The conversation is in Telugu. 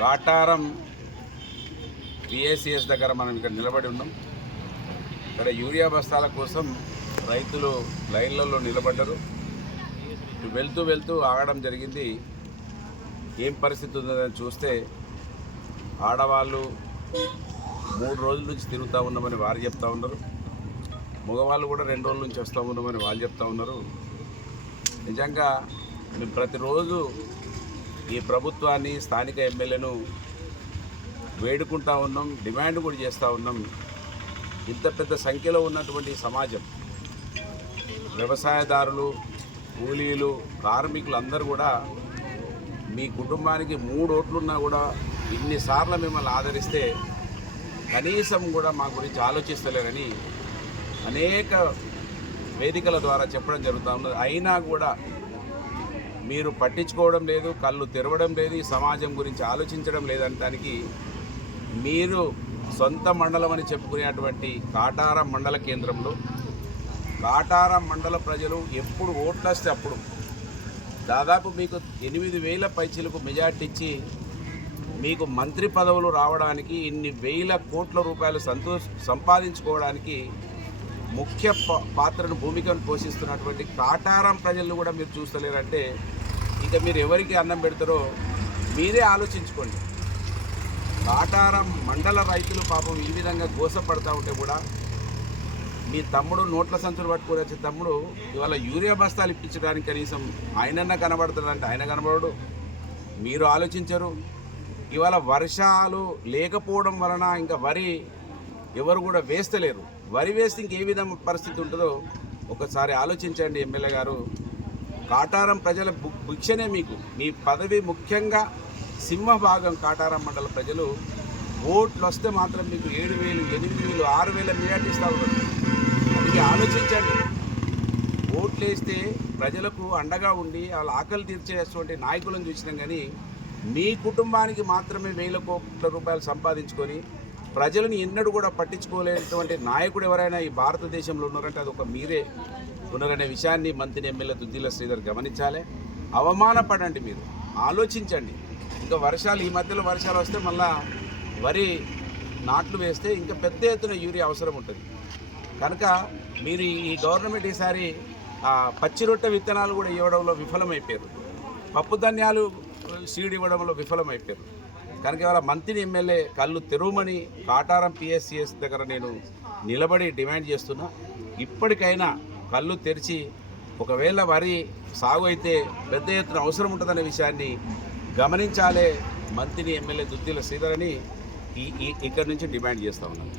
కాటారం పిఎస్సిఎస్ దగ్గర మనం ఇక్కడ నిలబడి ఉన్నాం. ఇక్కడ యూరియా బస్తాల కోసం రైతులు లైన్లలో నిలబడ్డారు. వెళ్తూ వెళ్తూ ఆగడం జరిగింది. ఏం పరిస్థితి ఉందని చూస్తే ఆడవాళ్ళు 3 రోజుల నుంచి తిరుగుతూ ఉన్నామని వారు చెప్తా ఉన్నారు. మగవాళ్ళు కూడా 2 రోజుల నుంచి వస్తూ ఉన్నామని వాళ్ళు చెప్తా ఉన్నారు. నిజంగా మేము ప్రతిరోజు ఈ ప్రభుత్వాన్ని, స్థానిక ఎమ్మెల్యేను వేడుకుంటా ఉన్నాం, డిమాండ్ కూడా చేస్తూ ఉన్నాం. ఇంత పెద్ద సంఖ్యలో ఉన్నటువంటి సమాజం, వ్యవసాయదారులు, కూలీలు, కార్మికులు అందరూ కూడా మీ కుటుంబానికి 3 ఓట్లున్నా కూడా ఇన్నిసార్లు మిమ్మల్ని ఆదరిస్తే కనీసం కూడా మా గురించి ఆలోచిస్తలేరని అనేక వేదికల ద్వారా చెప్పడం జరుగుతూ ఉన్నది. అయినా కూడా మీరు పట్టించుకోవడం లేదు, కళ్ళు తెరవడం లేదు, ఈ సమాజం గురించి ఆలోచించడం లేదనడానికి మీరు సొంత మండలం అని చెప్పుకునేటువంటి కాటారం మండల కేంద్రంలో కాటారం మండల ప్రజలు ఎప్పుడు ఓట్లు వస్తే అప్పుడు దాదాపు మీకు 8,000 పైచీలకు మెజార్టీ ఇచ్చి మీకు మంత్రి పదవులు రావడానికి, ఇన్ని వేల కోట్ల రూపాయలు సంపాదించుకోవడానికి ముఖ్య పాత్రను, భూమికను పోషిస్తున్నటువంటి కాటారం ప్రజలను కూడా మీరు చూస్తలేరంటే ఇక మీరు ఎవరికి అన్నం పెడతారో మీరే ఆలోచించుకోండి. కాటారం మండల రైతులు పాపం ఈ విధంగా గోసపడతా ఉంటే కూడా మీ తమ్ముడు నోట్ల సంచులు పట్టుకొని వచ్చే తమ్ముడు ఇవాళ యూరియా బస్తాలు ఇప్పించడానికి కనీసం ఆయనన్నా కనబడుతుందంటే ఆయన కనబడడు. మీరు ఆలోచించరు. ఇవాళ వర్షాలు లేకపోవడం వలన ఇంకా వరి ఎవరు కూడా వేస్తలేరు. వరి వేస్తే ఇంకే విధంగా పరిస్థితి ఉంటుందో ఒకసారి ఆలోచించండి ఎమ్మెల్యే గారు. కాటారం ప్రజల భిక్షనే మీకు, మీ పదవి ముఖ్యంగా సింహభాగం కాటారం మండల ప్రజలు ఓట్లు వస్తే మాత్రం మీకు 7,000, 8,000, 6,000 మెజార్టీ ఇస్తా ఉన్నారు. అందుకే ఆలోచించండి. ఓట్లు వేస్తే ప్రజలకు అండగా ఉండి వాళ్ళ ఆకలి తీర్చేటువంటి నాయకులను చూసినాం, కానీ మీ కుటుంబానికి మాత్రమే 1,000 కోట్ల రూపాయలు సంపాదించుకొని ప్రజలను ఎన్నడూ కూడా పట్టించుకోలేనటువంటి నాయకుడు ఎవరైనా ఈ భారతదేశంలో ఉన్నారంటే అది ఒక మీరే ఉన్నారనే విషయాన్ని మంత్రి ఎమ్మెల్యే దుద్దిల శ్రీధర్ గమనించాలి. అవమానపడండి, మీరు ఆలోచించండి. ఇంకా వర్షాలు, ఈ మధ్యలో వర్షాలు వస్తే మళ్ళా వరి నాట్లు వేస్తే ఇంకా పెద్ద ఎత్తున యూరియా అవసరం ఉంటుంది. కనుక మీరు ఈ గవర్నమెంట్ ఈసారి పచ్చి రొట్టె విత్తనాలు కూడా ఇవ్వడంలో విఫలమైపోయారు, పప్పు ధాన్యాలు సీడ్ ఇవ్వడంలో విఫలమైపోయారు. కనుక ఇవాళ మంత్రి ఎమ్మెల్యే కళ్ళు తెరవమని కాటారం పిఎస్సిఎస్ దగ్గర నేను నిలబడి డిమాండ్ చేస్తున్నా. ఇప్పటికైనా కళ్ళు తెరిచి ఒకవేళ వరి సాగు అయితే పెద్ద ఎత్తున అవసరం ఉంటుందనే విషయాన్ని గమనించాలే మంత్రి ఎమ్మెల్యే దుద్దిల శ్రీధర్ అని ఇక్కడి నుంచి డిమాండ్ చేస్తూ ఉన్నాను.